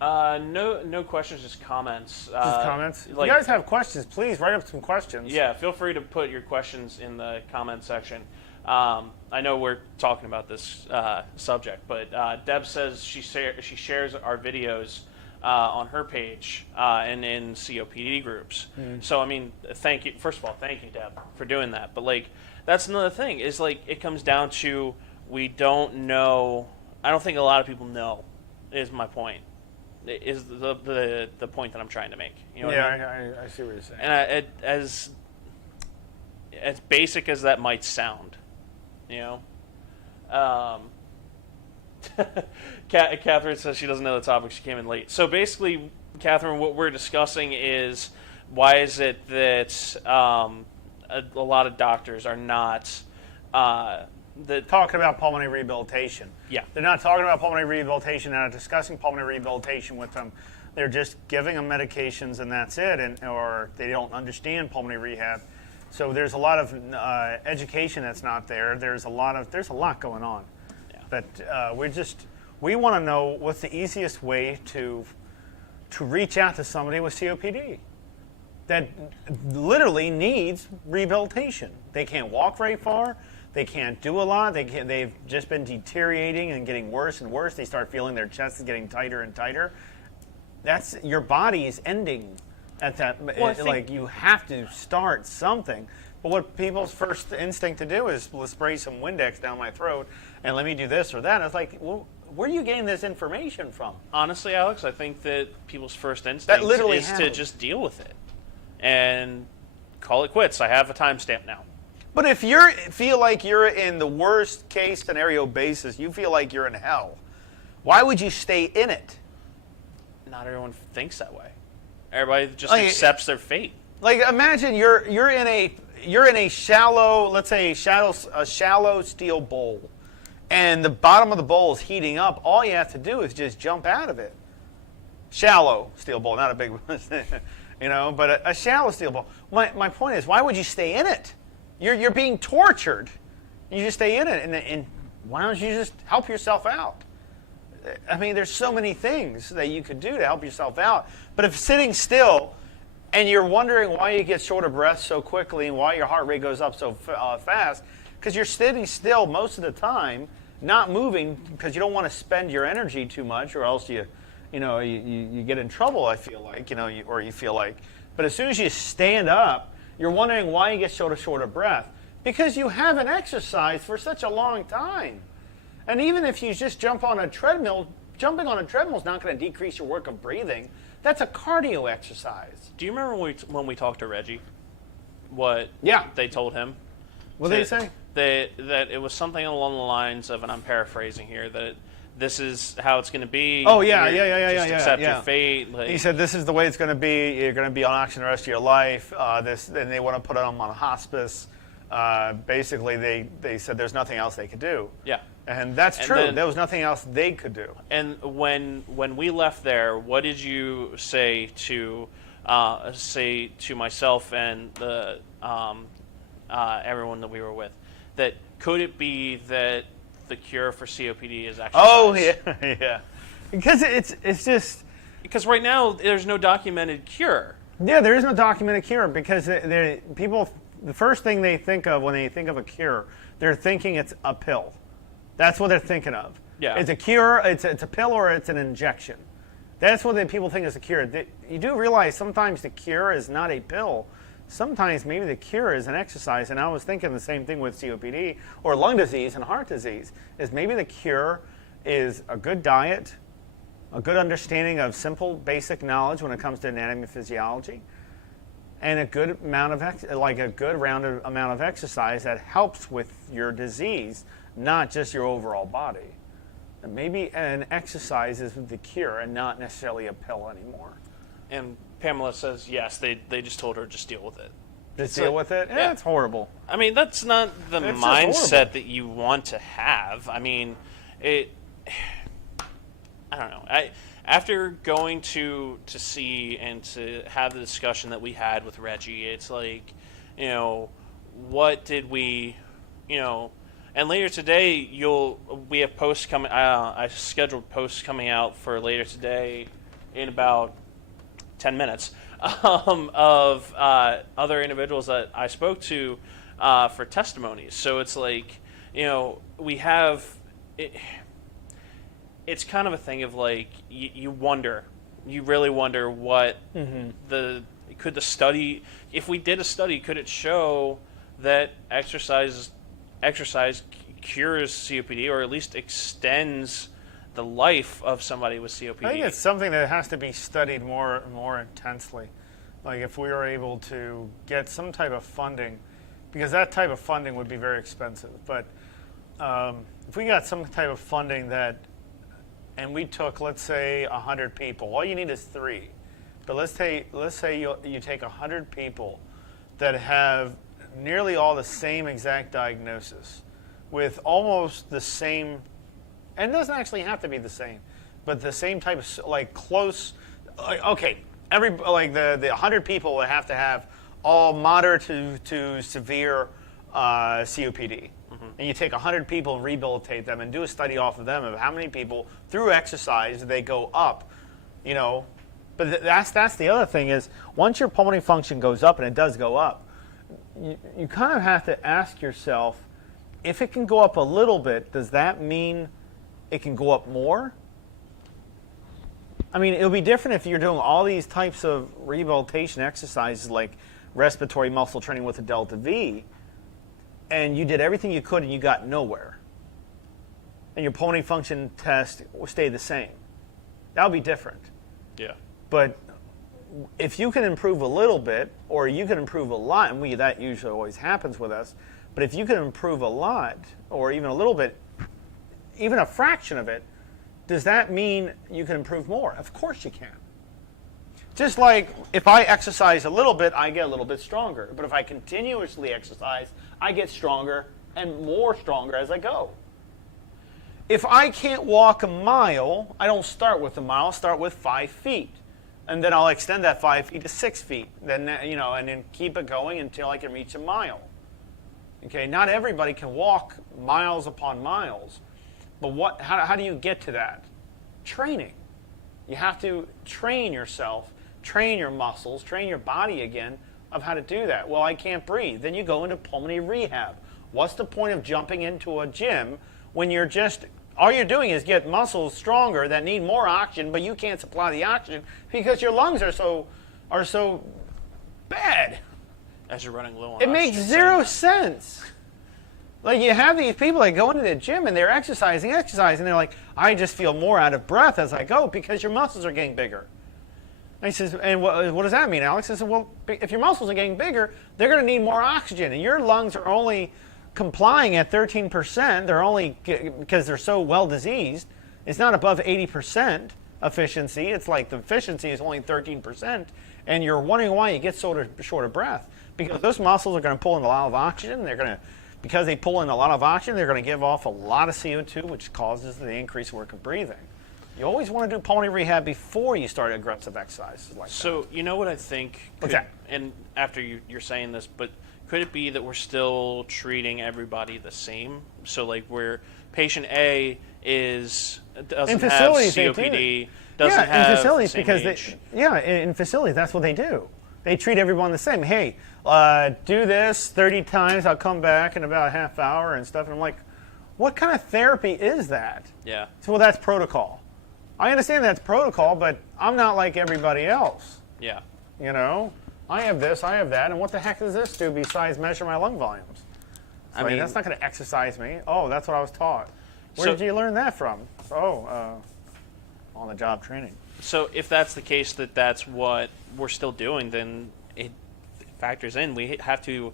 No questions, just comments. Just comments? If you guys have questions, please write up some questions. Yeah, feel free to put your questions in the comment section. I know we're talking about this subject, but Deb says she shares our videos on her page and in COPD groups. Mm. So, I mean, thank you. First of all, thank you, Deb, for doing that. But, like, that's another thing is, like, it comes down to we don't know. I don't think a lot of people know is my point. Is the point that I'm trying to make. You know what I mean? I see what you're saying. And as basic as that might sound, you know. Catherine says she doesn't know the topic. She came in late. So basically, Catherine, what we're discussing is why is it that a lot of doctors are not talking about pulmonary rehabilitation. Yeah. They're not talking about pulmonary rehabilitation. They're not discussing pulmonary rehabilitation with them. They're just giving them medications and that's it, or they don't understand pulmonary rehab. So there's a lot of education that's not there. There's a lot going on. Yeah. But we want to know what's the easiest way to reach out to somebody with COPD that literally needs rehabilitation. They can't walk very far. They can't do a lot. They've just been deteriorating and getting worse and worse. They start feeling their chest is getting tighter and tighter. That's your body is ending at that. Well, like you have to start something. But what people's first instinct to do is let's spray some Windex down my throat and let me do this or that. And it's like, well, where are you getting this information from? Honestly, Alex, I think that people's first instinct is to just deal with it and call it quits. I have a timestamp now. But if you feel like you're in the worst case scenario basis, you feel like you're in hell, why would you stay in it? Not everyone thinks that way. Everybody just accepts their fate. Like imagine you're in a shallow, let's say a shallow steel bowl, and the bottom of the bowl is heating up. All you have to do is just jump out of it. Shallow steel bowl, not a big one, but a shallow steel bowl. My point is, why would you stay in it? you're being tortured. You just stay in it, and why don't you just help yourself out? I mean, there's so many things that you could do to help yourself out. But if sitting still and you're wondering why you get short of breath so quickly and why your heart rate goes up so fast, because you're sitting still most of the time, not moving, because you don't want to spend your energy too much, or else you get in trouble. I feel like, or you feel like. But as soon as you stand up, you're wondering why you get short of breath, because you haven't exercised for such a long time. And even if you just jump on a treadmill, jumping on a treadmill is not going to decrease your work of breathing. That's a cardio exercise. Do you remember when we talked to Reggie? What they told him? What did they say? That it was something along the lines of, and I'm paraphrasing here, that this is how it's going to be. Oh, yeah. Just accept your fate. Like, he said, this is the way it's going to be. You're going to be on oxygen the rest of your life. And they want to put them on hospice. Basically, they said there's nothing else they could do. Yeah. And that's true. Then, there was nothing else they could do. And when we left there, what did you say to myself and the everyone that we were with? That could it be that the cure for COPD is exercise? Oh yeah. Because it's just because right now there's no documented cure. Yeah, there is no documented cure because people. The first thing they think of when they think of a cure, they're thinking it's a pill. That's what they're thinking of. Yeah. It's a cure, it's a pill, or it's an injection. That's what people think is a cure. You do realize sometimes the cure is not a pill. Sometimes maybe the cure is an exercise. And I was thinking the same thing with COPD or lung disease and heart disease, is maybe the cure is a good diet, a good understanding of simple basic knowledge when it comes to anatomy and physiology, and a good amount of amount of exercise that helps with your disease, not just your overall body. And maybe an exercise is the cure and not necessarily a pill anymore. And Pamela says yes. They just told her just deal with it. Just deal with it? Yeah, it's horrible. I mean, that's not the mindset that you want to have. I mean, I don't know. After going to see and to have the discussion that we had with Reggie, it's like, what did we, and later today we have posts coming. I scheduled posts coming out for later today in about 10 minutes of other individuals that I spoke to for testimonies. So it's like, we have. It's kind of a thing of like you really wonder what could the study, if we did a study, could it show that exercise cures COPD or at least extends the life of somebody with COPD? I think it's something that has to be studied more intensely. Like if we were able to get some type of funding, because that type of funding would be very expensive. But if we got some type of funding and we took, let's say, 100 people. All you need is 3. But let's say you take 100 people that have nearly all the same exact diagnosis with almost the same, and it doesn't actually have to be the same, but the same type of, like, close, okay, the 100 people would have to have all moderate to severe COPD. And you take 100 people and rehabilitate them and do a study off of them of how many people through exercise they go up, But that's the other thing is once your pulmonary function goes up, and it does go up, you kind of have to ask yourself, if it can go up a little bit, does that mean it can go up more? I mean, it'll be different if you're doing all these types of rehabilitation exercises like respiratory muscle training with a delta V, and you did everything you could and you got nowhere, and your pulmonary function test will stay the same. That would be different. Yeah. But if you can improve a little bit, or you can improve a lot, and that usually always happens with us, but if you can improve a lot, or even a little bit, even a fraction of it, does that mean you can improve more? Of course you can. Just like if I exercise a little bit, I get a little bit stronger. But if I continuously exercise, I get stronger and more stronger as I go. If I can't walk a mile, I don't start with a mile, I'll start with 5 feet. And then I'll extend that 5 feet to 6 feet. Then, and then keep it going until I can reach a mile. Okay, not everybody can walk miles upon miles. But how do you get to that? Training. You have to train yourself, train your muscles, train your body again of how to do that. Well, I can't breathe. Then you go into pulmonary rehab. What's the point of jumping into a gym when all you're doing is get muscles stronger that need more oxygen, but you can't supply the oxygen because your lungs are so bad. As you're running low on It makes zero sense. Like, you have these people that go into the gym and they're exercising, and they're like, I just feel more out of breath as I go because your muscles are getting bigger. And he says, and what does that mean, Alex? I said, well, if your muscles are getting bigger, they're going to need more oxygen, and your lungs are only complying at 13%. They're only, because they're so well diseased, it's not above 80% efficiency. It's like the efficiency is only 13%, and you're wondering why you get so short of breath. Because those muscles are going to pull in a lot of oxygen. Because they pull in a lot of oxygen, they're going to give off a lot of CO2, which causes the increased work of breathing. You always want to do pulmonary rehab before you start aggressive exercises like that. So, you know what I think? And after you're saying this, but could it be that we're still treating everybody the same? So, like, where patient A doesn't have COPD, doesn't have in facilities, the same because age. in facilities, that's what they do. They treat everyone the same. Hey, do this 30 times. I'll come back in about a half hour and stuff. And I'm like, what kind of therapy is that? Yeah. So, well, that's protocol. I understand that's protocol, but I'm not like everybody else. Yeah. You know, I have this, I have that, and what the heck does this do besides measure my lung volumes? I mean, that's not going to exercise me. Oh, that's what I was taught. Where did you learn that from? On-the-job training. So if that's the case, that's what we're still doing, then it factors in. We have to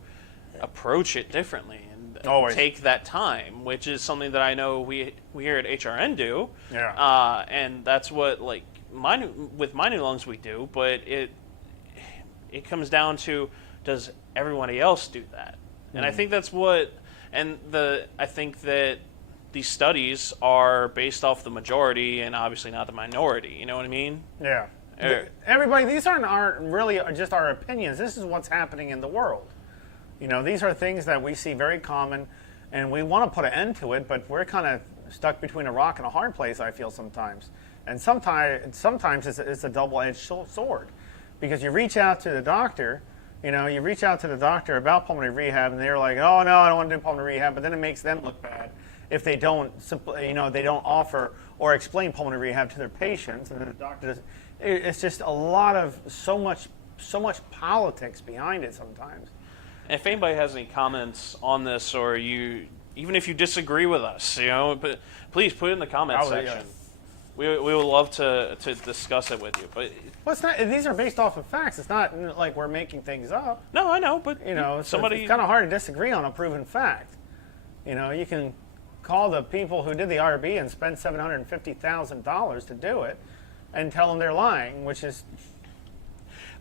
approach it differently and take that time, which is something that I know we here at HRN do. Yeah. And that's what, like, with my new lungs we do, but it comes down to, does everybody else do that? And I think that's what, I think that these studies are based off the majority and obviously not the minority. You know what I mean? Yeah. Everybody, these aren't really just our opinions. This is what's happening in the world. You know, these are things that we see very common, and we want to put an end to it, but we're kind of stuck between a rock and a hard place, I feel sometimes. And sometimes it's a double-edged sword, because you reach out to the doctor, about pulmonary rehab, and they're like, oh, no, I don't want to do pulmonary rehab, but then it makes them look bad if they don't offer or explain pulmonary rehab to their patients, and then the doctor doesn't. It's just a lot of so much politics behind it sometimes. And if anybody has any comments on this, or even if you disagree with us, but please put it in the comment section. Yeah. We would love to discuss it with you. But it's not. These are based off of facts. It's not like we're making things up. No, I know, but it's kind of hard to disagree on a proven fact. You can call the people who did the IRB and spend $750,000 to do it, and tell them they're lying, which is.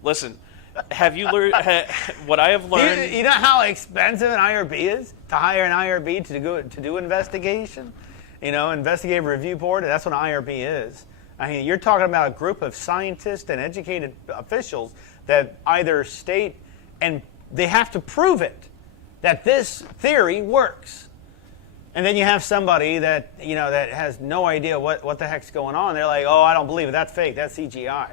Listen, have you learned what I have learned? You know how expensive an IRB is to hire an IRB to do investigation? Investigative review board. That's what an IRB is. I mean, you're talking about a group of scientists and educated officials that either state, and they have to prove it, that this theory works. And then you have somebody that that has no idea what the heck's going on. They're like, oh, I don't believe it. That's fake. That's CGI.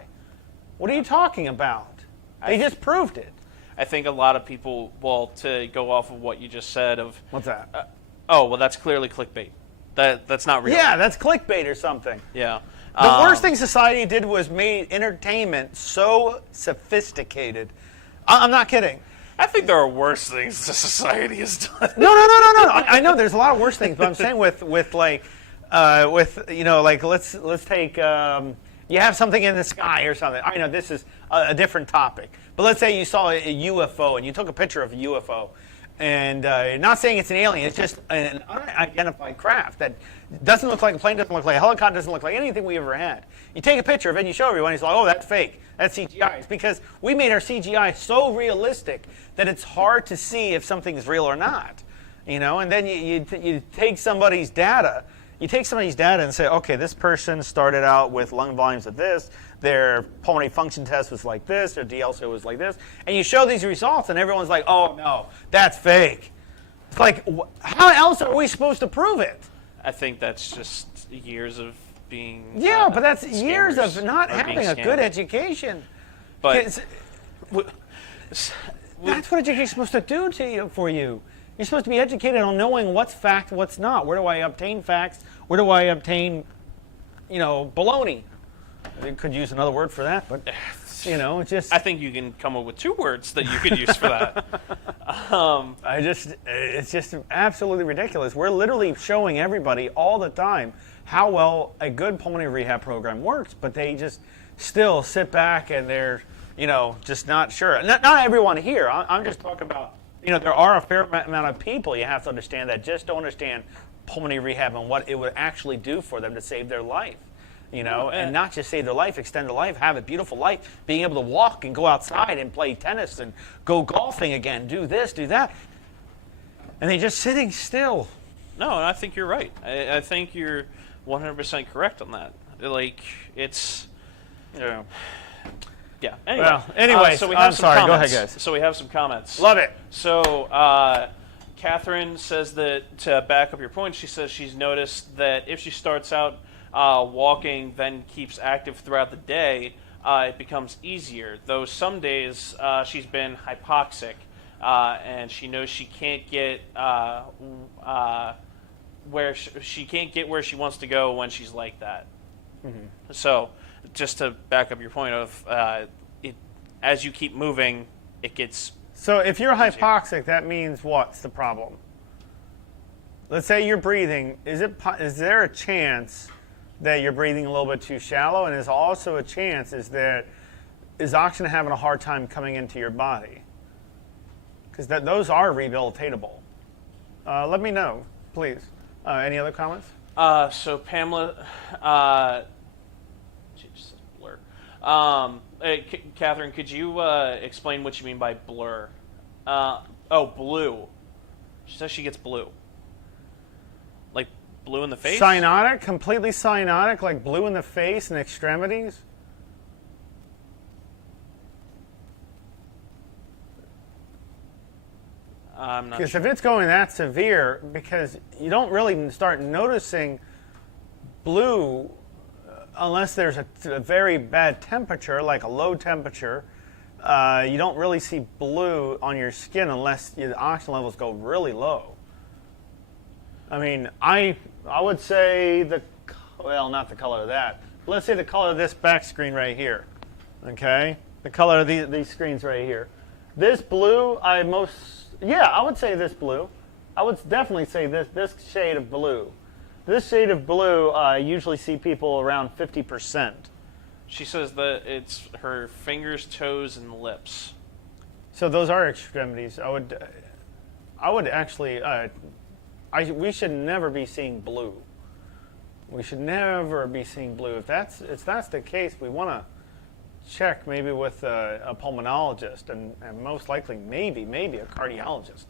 What are you talking about? They just proved it. I think a lot of people, to go off of what you just said of... What's that? That's clearly clickbait. That's not real. Yeah, that's clickbait or something. Yeah. The worst thing society did was made entertainment so sophisticated. I'm not kidding. I think there are worse things that society has done. No. I know there's a lot of worse things, but I'm saying let's take you have something in the sky or something. I know this is a different topic, but let's say you saw a UFO and you took a picture of a UFO, and not saying it's an alien, it's just an unidentified craft that doesn't look like a plane, doesn't look like a helicopter, doesn't look like anything we ever had. You take a picture of it and you show everyone, he's like, oh, that's fake. That's CGI. It's because we made our CGI so realistic that it's hard to see if something's real or not. And then you take somebody's data. You take somebody's data and say, okay, this person started out with lung volumes of this, their pulmonary function test was like this, their DLCO was like this, and you show these results, and everyone's like, oh, no, that's fake. It's like, how else are we supposed to prove it? I think that's just years of being. Yeah, but that's years scammers of not or being having a good scammed. education. But That's what education's supposed to do to you, for you. You're supposed to be educated on knowing what's fact, what's not. Where do I obtain facts? Where do I obtain, baloney? I could use another word for that, but, it's just... I think you can come up with 2 words that you could use for that. It's just absolutely ridiculous. We're literally showing everybody all the time how well a good pulmonary rehab program works, but they just still sit back and they're, just not sure. Not everyone here. I'm just talking about, there are a fair amount of people you have to understand that just don't understand pulmonary rehab and what it would actually do for them to save their life. And not just save their life, extend their life, have a beautiful life, being able to walk and go outside and play tennis and go golfing again, do this, do that. And they're just sitting still. No, I think you're right. I think you're 100% correct on that. Like, it's... Yeah. Anyway, so we have I'm some sorry. Comments. Go ahead, guys. So we have some comments. Love it. So Catherine says that, to back up your point, she says she's noticed that if she starts out walking, then keeps active throughout the day, it becomes easier. Though some days she's been hypoxic, and she knows she can't get where she wants to go when she's like that. Mm-hmm. So, just to back up your point of as you keep moving, it gets. So if you're easier. hypoxic, that means what's the problem? Let's say you're breathing. Is there a chance that you're breathing a little bit too shallow? And there's also a chance is oxygen having a hard time coming into your body? Because those are rehabilitatable. Let me know, please. Any other comments? So Pamela, just blur. Catherine, could you explain what you mean by blur? Blue. She says she gets blue. Like blue in the face? Cyanotic, completely cyanotic, like blue in the face and extremities. I'm not Because sure. if it's going that severe, because you don't really start noticing blue unless there's a very bad temperature, like a low temperature. You don't really see blue on your skin unless the oxygen levels go really low. I mean, I would say not the color of that. Let's say the color of this back screen right here. Okay? The color of these screens right here. This blue, I would say this blue. I would definitely say this shade of blue. This shade of blue, I usually see people around 50%. She says that it's her fingers, toes, and lips. So those are extremities. I would actually, we should never be seeing blue. We should never be seeing blue. If that's the case, we want to check maybe with a pulmonologist and most likely maybe a cardiologist.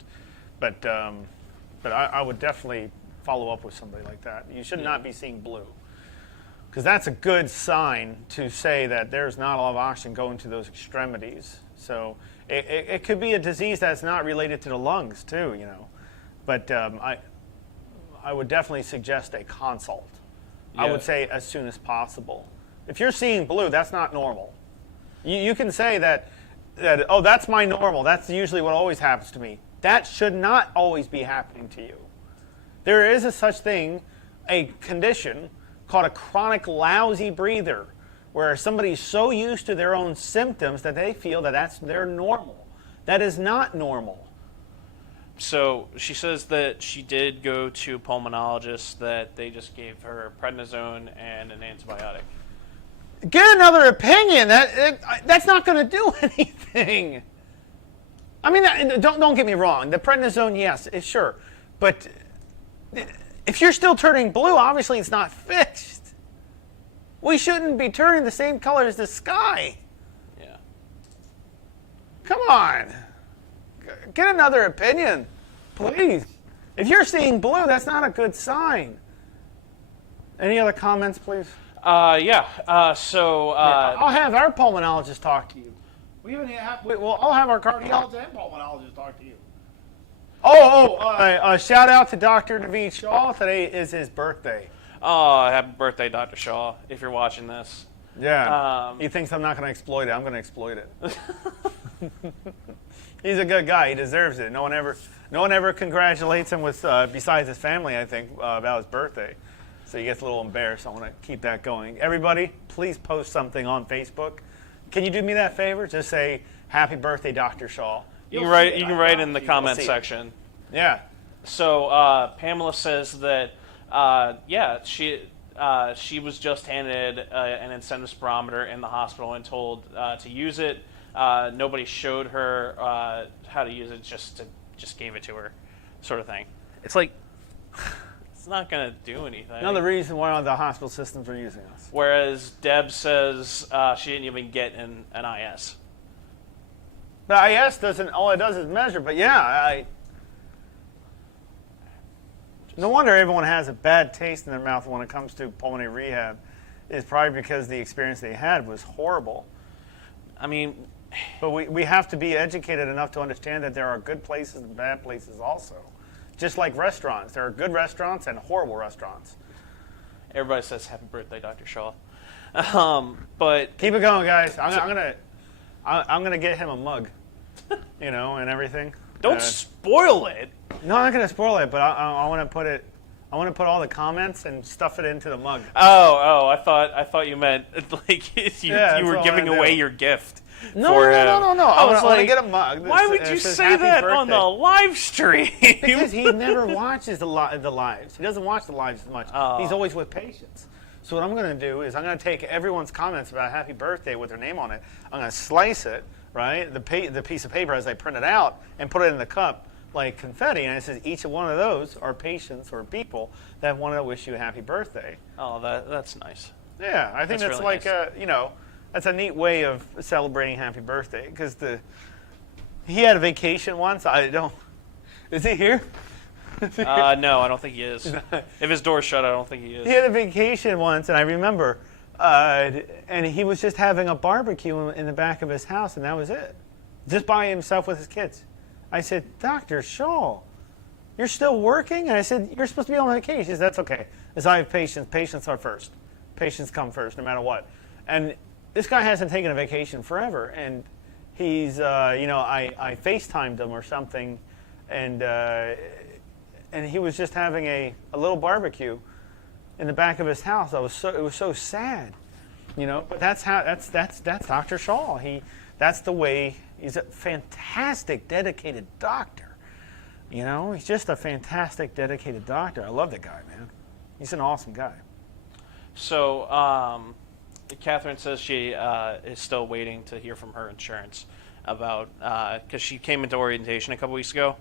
But I would definitely follow up with somebody like that. You should not be seeing blue, because that's a good sign to say that there's not a lot of oxygen going to those extremities. So it could be a disease that's not related to the lungs too, But I would definitely suggest a consult. Yeah. I would say as soon as possible. If you're seeing blue, that's not normal. You can say that that's my normal. That's usually what always happens to me. That should not always be happening to you. There is a such thing, a condition called a chronic lousy breather, where somebody's so used to their own symptoms that they feel that that's their normal. That is not normal. So she says that she did go to a pulmonologist, that they just gave her prednisone and an antibiotic. Get another opinion. That's not going to do anything. I mean, don't get me wrong. The prednisone, yes, sure. But if you're still turning blue, obviously it's not fixed. We shouldn't be turning the same color as the sky. Yeah. Come on. Get another opinion, please. If you're seeing blue, that's not a good sign. Any other comments, please? I'll I'll have our pulmonologist talk to you. I'll have our cardiologist and pulmonologist talk to you. Shout out to Dr. David Shaw. Today is his birthday. Oh, happy birthday, Dr. Shaw, if you're watching this. Yeah. He thinks I'm not going to exploit it. I'm going to exploit it. He's a good guy. He deserves it. No one ever congratulates him with besides his family, I think, about his birthday. So he gets a little embarrassed. I want to keep that going. Everybody, please post something on Facebook. Can you do me that favor? Just say, happy birthday, Dr. Shaw. You can write in the comment section. Yeah. So Pamela says that, she was just handed an incentive spirometer in the hospital and told to use it. Nobody showed her how to use it, just gave it to her, sort of thing. It's like, it's not going to do anything. Another reason why the hospital systems are using us. Whereas Deb says she didn't even get an IS. The IS doesn't, all it does is measure, but yeah, no wonder everyone has a bad taste in their mouth when it comes to pulmonary rehab. It's probably because the experience they had was horrible. I mean, but we have to be educated enough to understand that there are good places and bad places also. Just like restaurants. There are good restaurants and horrible restaurants. Everybody says happy birthday, Dr. Shaw. But keep it going, guys. I'm gonna get him a mug, and everything. Don't spoil it. No, I'm not gonna spoil it, but I want to put it. I want to put all the comments and stuff it into the mug. Oh! I thought you meant like you were giving away your gift. No. I want to get a mug. Why would you say that on the live stream? Because he never watches the lives. He doesn't watch the lives as much. Oh. He's always with patients. So what I'm going to do is I'm going to take everyone's comments about happy birthday with their name on it. I'm going to slice it, right, the piece of paper as I print it out, and put it in the cup like confetti. And it says each one of those are patients or people that want to wish you a happy birthday. Oh, that's nice. Yeah, I think that's really like nice. That's a neat way of celebrating happy birthday because he had a vacation once. Is he here? No, I don't think he is. If his door's shut, I don't think he is. He had a vacation once, and I remember, and he was just having a barbecue in the back of his house, and that was it. Just by himself with his kids. I said, Dr. Shaw, you're still working? And I said, you're supposed to be on vacation. He said, that's okay. As I have patience, patients are first. Patients come first, no matter what. And this guy hasn't taken a vacation forever, and he's, I FaceTimed him or something, and he was just having a little barbecue in the back of his house. It was so sad, But that's Dr. Shaw. That's the way. He's a fantastic, dedicated doctor. He's just a fantastic, dedicated doctor. I love that guy, man. He's an awesome guy. So, Catherine says she is still waiting to hear from her insurance about because she came into orientation a couple weeks ago,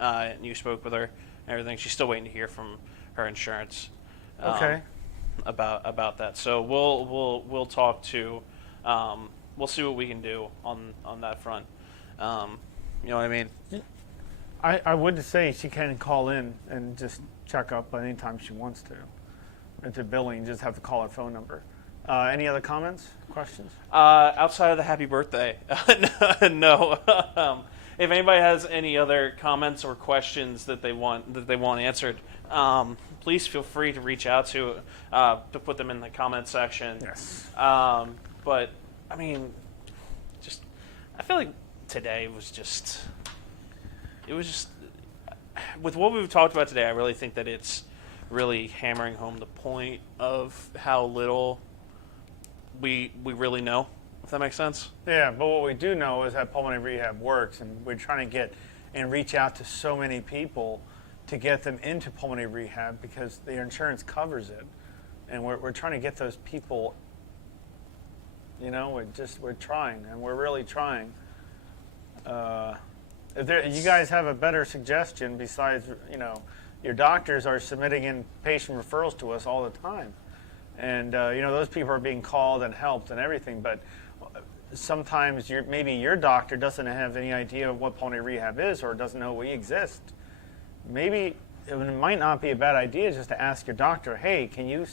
and you spoke with her and everything. She's still waiting to hear from her insurance. Okay. About that. So we'll talk to. We'll see what we can do on that front. You know what I mean? I would say she can call in and just check up anytime she wants to. Into billing, just have to call her phone number. Any other comments, questions? Outside of the happy birthday, no. If anybody has any other comments or questions that they want answered, please feel free to reach out to put them in the comment section. Yes. But I mean, I feel like today was just. It was just with what we've talked about today. I really think that it's really hammering home the point of how little we really know, if that makes sense. Yeah, but what we do know is that pulmonary rehab works, and we're trying to get and reach out to so many people to get them into pulmonary rehab because their insurance covers it, and we're trying to get those people. We're trying, and we're really trying. If you guys have a better suggestion besides, your doctors are submitting in patient referrals to us all the time. And, those people are being called and helped and everything, but sometimes maybe your doctor doesn't have any idea of what pulmonary rehab is or doesn't know we exist. Maybe it might not be a bad idea just to ask your doctor, hey, can you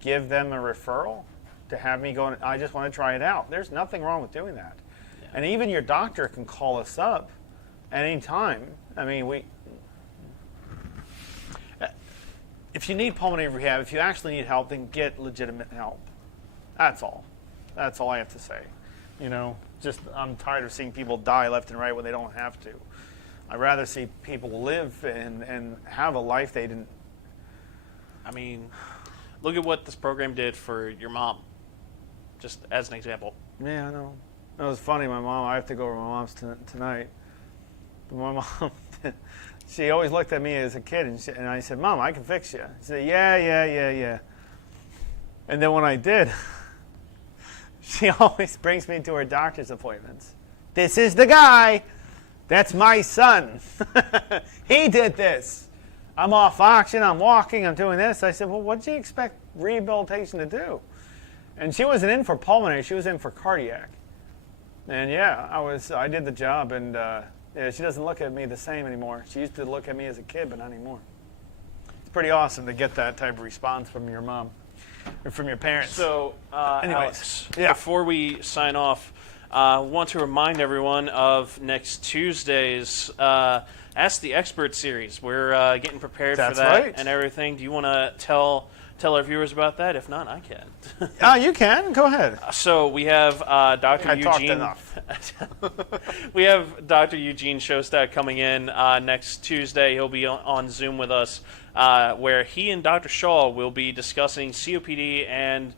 give them a referral to have me go, I just want to try it out. There's nothing wrong with doing that. Yeah. And even your doctor can call us up at any time. I mean, if you need pulmonary rehab, if you actually need help, then get legitimate help. That's all. That's all I have to say. You know, just I'm tired of seeing people die left and right when they don't have to. I'd rather see people live and have a life they didn't. I mean, look at what this program did for your mom, just as an example. Yeah, I know. It was funny. My mom, I have to go over to my mom's tonight. But my mom, she always looked at me as a kid, and I said, Mom, I can fix you. She said, yeah. And then when I did, she always brings me to her doctor's appointments. This is the guy. That's my son. He did this. I'm off oxygen. I'm walking. I'm doing this. I said, well, what did you expect rehabilitation to do? And she wasn't in for pulmonary. She was in for cardiac. And yeah, I did the job, and yeah, she doesn't look at me the same anymore. She used to look at me as a kid, but not anymore. It's pretty awesome to get that type of response from your mom or from your parents. So, Anyways, Alex, yeah. before we sign off, I want to remind everyone of next Tuesday's Ask the Expert series. We're getting prepared That's for that right. and everything. Do you want to tell our viewers about that? If not, I can. You can. Go ahead. So we have Dr. I talked Eugene. enough. We have Dr. Eugene Shostak coming in next Tuesday. He'll be on Zoom with us, where he and Dr. Shaw will be discussing COPD and.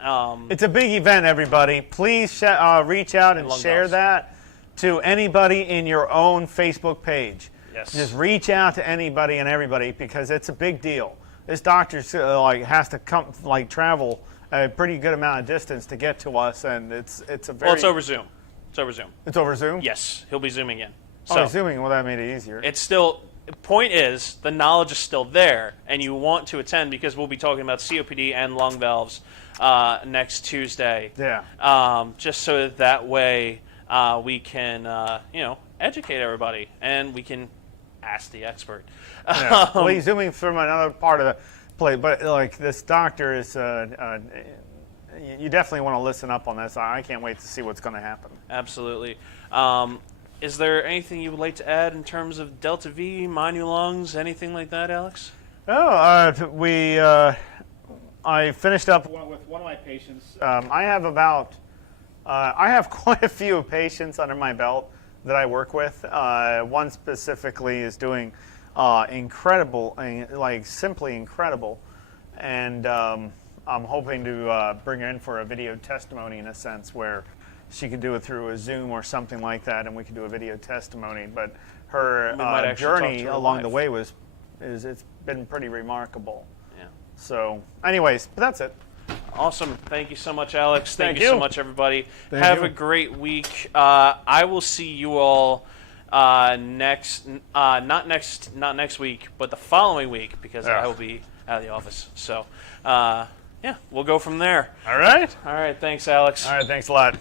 It's a big event, everybody. Please reach out and lung share valves. that to anybody in your own Facebook page. Yes. Just reach out to anybody and everybody because it's a big deal. This doctor has to travel a pretty good amount of distance to get to us, and it's a very. Well, it's over Zoom. It's over Zoom. It's over Zoom. Yes, he'll be zooming in. So Zooming. Well, that made it easier. It's still. Point is, the knowledge is still there, and you want to attend because we'll be talking about COPD and lung valves next Tuesday. Yeah. Just so that way we can, educate everybody, and we can ask the expert. Yeah. Well, he's zooming from another part of the play, but like this doctor is. You definitely want to listen up on this. I can't wait to see what's going to happen. Absolutely. Is there anything you would like to add in terms of Delta V, Minu lungs, anything like that, Alex? Oh, I finished up with one of my patients. I have quite a few patients under my belt that I work with. One specifically is doing incredible, like simply incredible, and I'm hoping to bring her in for a video testimony in a sense where she could do it through a Zoom or something like that, and we could do a video testimony. But her journey along the way it's been pretty remarkable. Yeah. So, anyways, but that's it. Awesome. Thank you so much, Alex. Thank Thank you so you. much, everybody. Thank Have you. a great week. I will see you all not next week, but the following week because Yeah. I will be out of the office. So, we'll go from there. All right. All right. Thanks, Alex. All right. Thanks a lot.